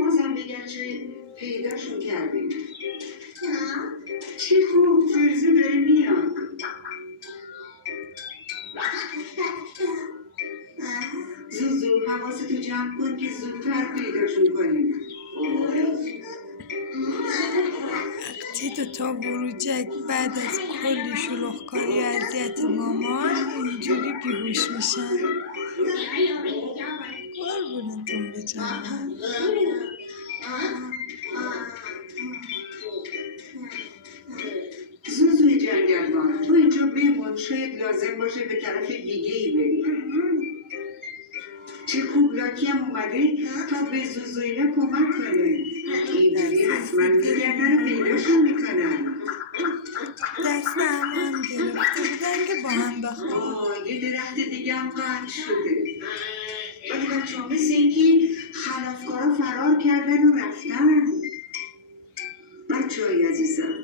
بازم بگم چه پیداشون کردیم. چی خوب فرزه داره میاد. زوزو حواستو جمع کن که زودتر پیداشون کنیم. وقتی دوتا بروجک بعد از کلی شلوغکاری و اذیت مامان اینجوری بیهوش میشن. قربونتون بشم. زوزوی جنگلبان تو اینجا بمون، شاید لازم باشه به طرف دیگه ای بری. چه خوب لاکی هم اومده تا به زوزوینا کمک کنه. اینجوری حتما میگردن و پیداشون میکنن. دست هم گرفته بودن که با هم بخواب. یه درخت دیگه هم قطع شده. ولی بچه ها مثل اینکه خلافکارا فرار کردن و رفتن. بچه های عزیزم